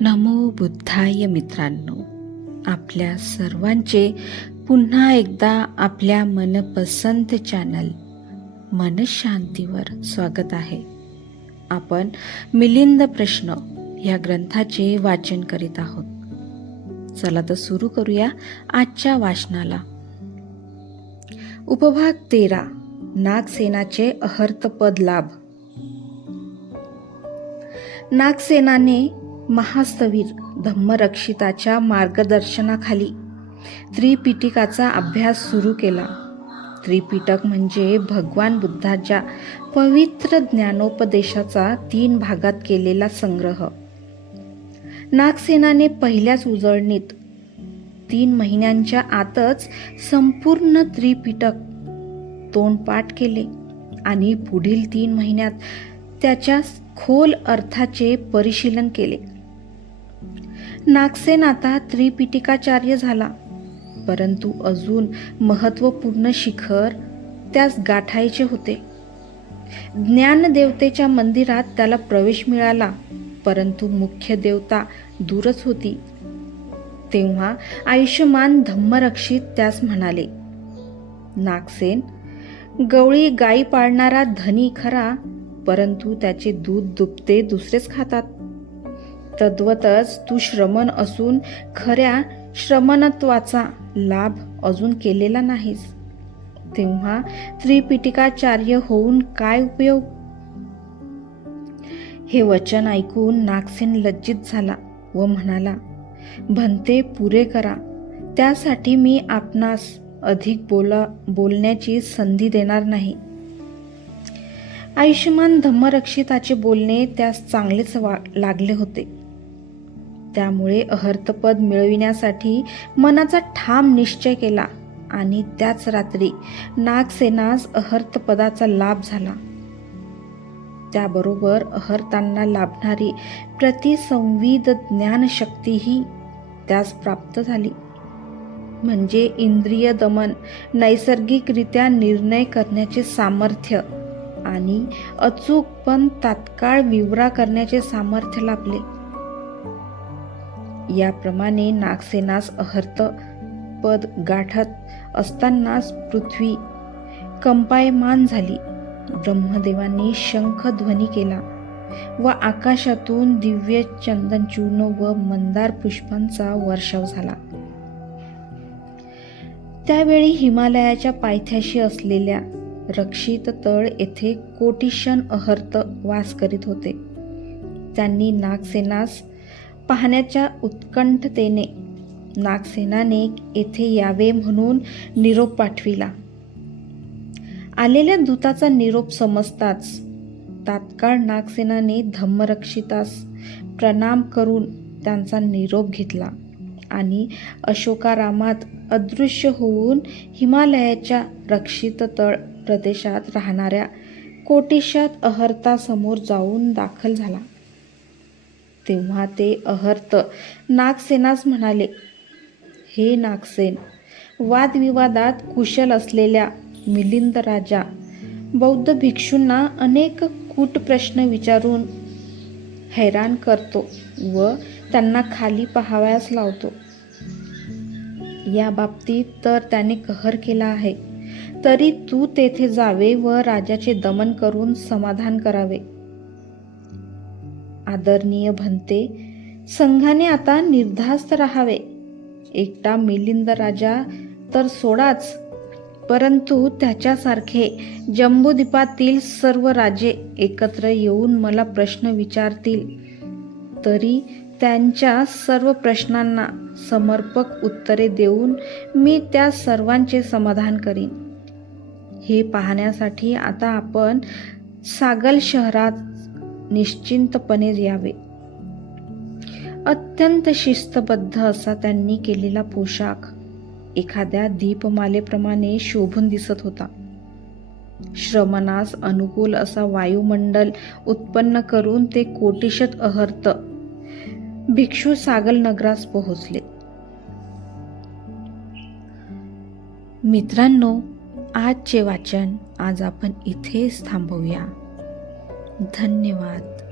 नमो बुद्धाय मित्रांनो. आपल्या सर्वांचे पुन्हा एकदा आपल्या मनपसंत चॅनल मनशांतीवर स्वागत आहे. आपण मिलिंद प्रश्न या ग्रंथाचे वाचन करीत आहोत. चला तर सुरू करूया आजच्या वाचनाला. उपभाग तेरा नागसेनाचे अहर्तपद लाभ. नागसेनाने महास्तवीर धम्मरक्षिताच्या मार्गदर्शनाखाली त्रिपिटिकाचा अभ्यास सुरू केला. त्रिपिटक म्हणजे भगवान बुद्धाच्या पवित्र ज्ञानोपदेशाचा तीन भागात केलेला संग्रह. नागसेनाने पहिल्याच उजळणीत तीन महिन्यांच्या आतच संपूर्ण त्रिपिटक तोंडपाठ केले आणि पुढील तीन महिन्यात त्याच्या खोल अर्थाचे परिशीलन केले. नागसेन आता त्रिपिटिकाचार्य झाला. परंतु अजून महत्त्वपूर्ण शिखर त्यास गाठायचे होते. ज्ञानदेवतेच्या मंदिरात त्याला प्रवेश मिळाला परंतु मुख्य देवता दूरच होती. तेव्हा आयुष्यमान धम्मरक्षित त्यास म्हणाले नागसेन गवळी गायी पाळणारा धनी खरा परंतु त्याचे दूध दुभते दुसरेच खातात. तद्वतच तू श्रमण असून खऱ्या श्रमणत्वाचा लाभ अजून केलेला नाहीस. तेव्हा त्रिपिटिकाचार्य होऊन काय उपयोग? हे वचन ऐकून नागसेन लज्जित झाला व म्हणाला भंते पुरे करा. त्यासाठी मी आपणास अधिक बोला बोलण्याची संधी देणार नाही. आयुष्यमान धम्मरक्षिताचे बोलणे त्यास चांगलेच वा लागले होते. त्यामुळे अहर्तपद मिळविण्यासाठी मनाचा ठाम निश्चय केला आणि त्याच रात्री नागसेनास अहर्तपदाचा लाभ झाला. त्याबरोबर अहर्तांना लाभणारी प्रतिसंविद ज्ञानशक्तीही त्यास प्राप्त झाली. म्हणजे इंद्रिय दमन नैसर्गिकरित्या निर्णय करण्याचे सामर्थ्य आणि अचूक पण तात्काळ विवरा करण्याचे सामर्थ्य लाभले. याप्रमाणे नागसेनास अहर्त पद गाठत असतानाच पृथ्वी कंपायमान झाली. ब्रह्मदेवांनी शंख ध्वनी केला व आकाशातून दिव्य चंदनचूर्ण व मंदार पुष्पांचा वर्षाव झाला. त्यावेळी हिमालयाच्या पायथ्याशी असलेल्या रक्षित तळ येथे कोटिशन अहर्त वास करीत होते. त्यांनी नागसेनास पाहण्याच्या उत्कंठतेने नागसेनाने येथे यावे म्हणून निरोप पाठविला. आलेल्या दूताचा निरोप समजताच तात्काळ नागसेनाने धम्मरक्षितास प्रणाम करून त्यांचा निरोप घेतला आणि अशोकारामात अदृश्य होऊन हिमालयाच्या रक्षित तळ प्रदेशात राहणाऱ्या कोटिशात अहर्तासमोर जाऊन दाखल झाला. तेव्हा ते अहर्त. नागसेनास म्हणाले हे नागसेन वादविवादात कुशल असलेल्या मिलिंद राजा बौद्ध भिक्षूंना अनेक कूट प्रश्न विचारून हैराण करतो व त्यांना खाली पहावयास लावतो. या बाबतीत तर त्याने कहर केला आहे. तरी तू तेथे जावे व राजाचे दमन करून समाधान करावे. आदरणीय भंते संघाने आता निर्धास्त राहावे. एकटा मिलिंद राजा तर सोडाच परंतु त्याच्यासारखे जम्बूद्वीपातील सर्व राजे एकत्र येऊन मला प्रश्न विचारतील. तरी त्यांच्या सर्व प्रश्नांना समर्पक उत्तरे देऊन मी त्या सर्वांचे समाधान करीन. हे पाहण्यासाठी आता आपण सागल शहरात निश्चिंतपणे यावे. अत्यंत शिस्तबद्ध असा त्यांनी केलेला पोशाख. एखाद्या दीपमालेप्रमाणे शोभून दिसत होता. श्रमणास अनुकूल असा वायुमंडल उत्पन्न करून ते कोटिशत अहर्त. भिक्षू सागल नगरास पोहोचले. मित्रांनो आजचे वाचन आज आपण इथेच थांबवूया. धन्यवाद.